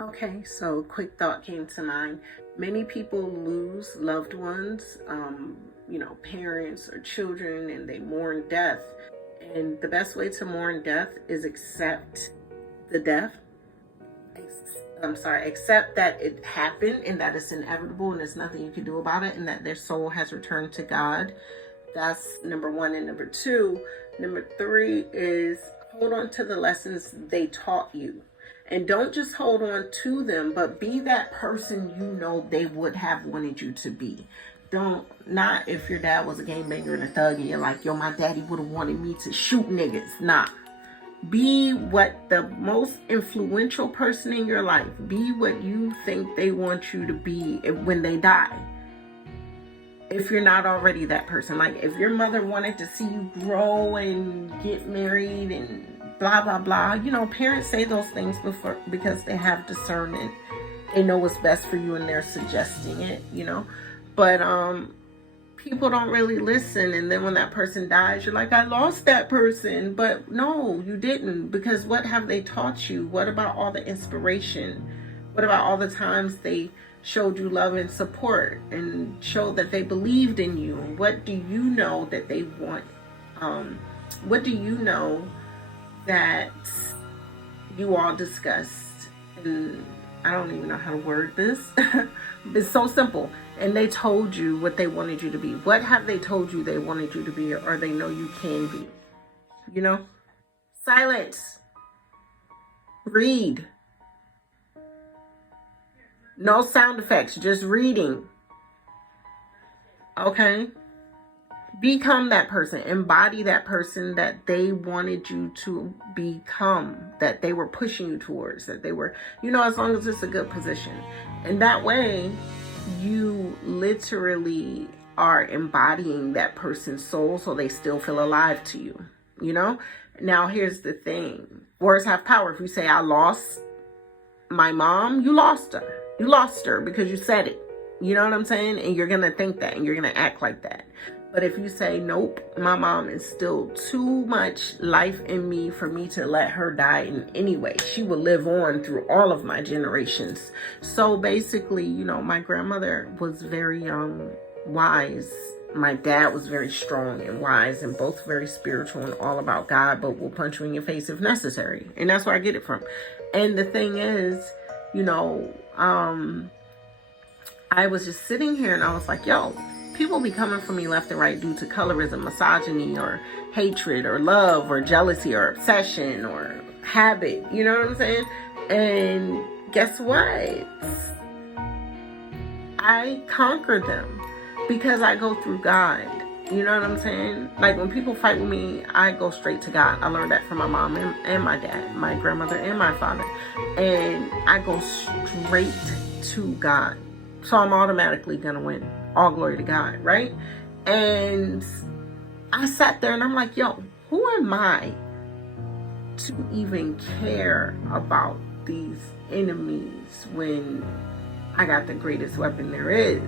Okay, so quick thought came to mind. Many people lose loved ones, parents or children, and they mourn death. And the best way to mourn death is accept the death. Accept that it happened and that it's inevitable and there's nothing you can do about it and that their soul has returned to God. That's number one. And number two, number three is hold on to the lessons they taught you. And don't just hold on to them, but be that person you know they would have wanted you to be. Not if your dad was a gangbanger and a thug and you're like, yo, my daddy would have wanted me to shoot niggas. Nah. Be what the most influential person in your life. Be what you think they want you to be when they die. If you're not already that person. Like if your mother wanted to see you grow and get married and blah, blah, blah. Parents say those things because they have discernment. They know what's best for you and they're suggesting it, But people don't really listen. And then when that person dies, you're like, I lost that person. But no, you didn't. Because what have they taught you? What about all the inspiration? What about all the times they showed you love and support and showed that they believed in you? What do you know that they want? What do you know that you all discussed? And I don't even know how to word this. It's so simple. And they told you what they wanted you to be. What have they told you they wanted you to be, or they know you can be? Silence. Read. No sound effects, just reading. Okay? Become that person. Embody that person that they wanted you to become, that they were pushing you towards, that they were, as long as it's a good position. And that way, you literally are embodying that person's soul so they still feel alive to you, Now, here's the thing. Words have power. If you say, I lost my mom, you lost her. You lost her because you said it. You know what I'm saying? And you're going to think that and you're going to act like that. But if you say, nope, my mom is still too much life in me for me to let her die in any way. She will live on through all of my generations. So basically, my grandmother was very wise. My dad was very strong and wise and both very spiritual and all about God, but will punch you in your face if necessary. And that's where I get it from. And the thing is, I was just sitting here and I was like, yo, people be coming for me left and right due to colorism, misogyny, or hatred, or love, or jealousy, or obsession, or habit. You know what I'm saying? And guess what? I conquer them because I go through God. You know what I'm saying? Like when people fight with me, I go straight to God. I learned that from my mom and my dad, my grandmother and my father. And I go straight to God. So I'm automatically going to win. All glory to God, right? And I sat there and I'm like, yo, who am I to even care about these enemies when I got the greatest weapon there is?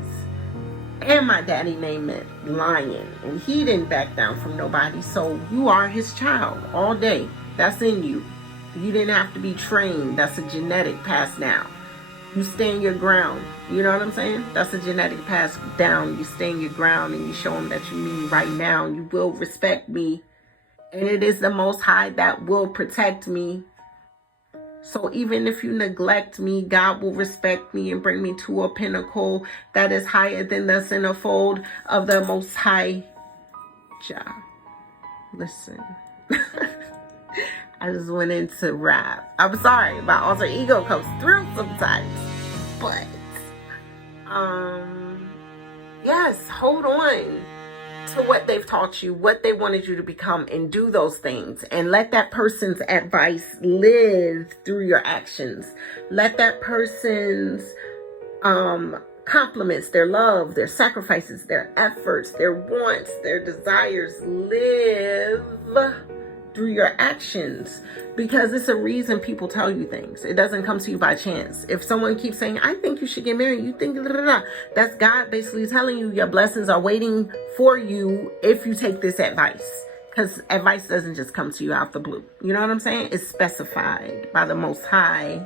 And my daddy named it Lion, and he didn't back down from nobody. So you are his child all day. That's in you. You didn't have to be trained. That's a genetic pass down. You stand your ground. You know what I'm saying? That's a genetic pass down. You stand your ground and you show them that you mean right now. You will respect me. And it is the Most High that will protect me. So even if you neglect me, God will respect me and bring me to a pinnacle that is higher than the centerfold of the Most High Jah. Listen. I just went into rap. I'm sorry, my alter ego comes through sometimes. But, yes, hold on to what they've taught you, what they wanted you to become, and do those things. And let that person's advice live through your actions. Let that person's compliments, their love, their sacrifices, their efforts, their wants, their desires live through your actions, because it's a reason people tell you things. It doesn't come to you by chance. If someone keeps saying, I think you should get married, you think, that's God basically telling you your blessings are waiting for you if you take this advice. Because advice doesn't just come to you out the blue. You know what I'm saying? It's specified by the Most High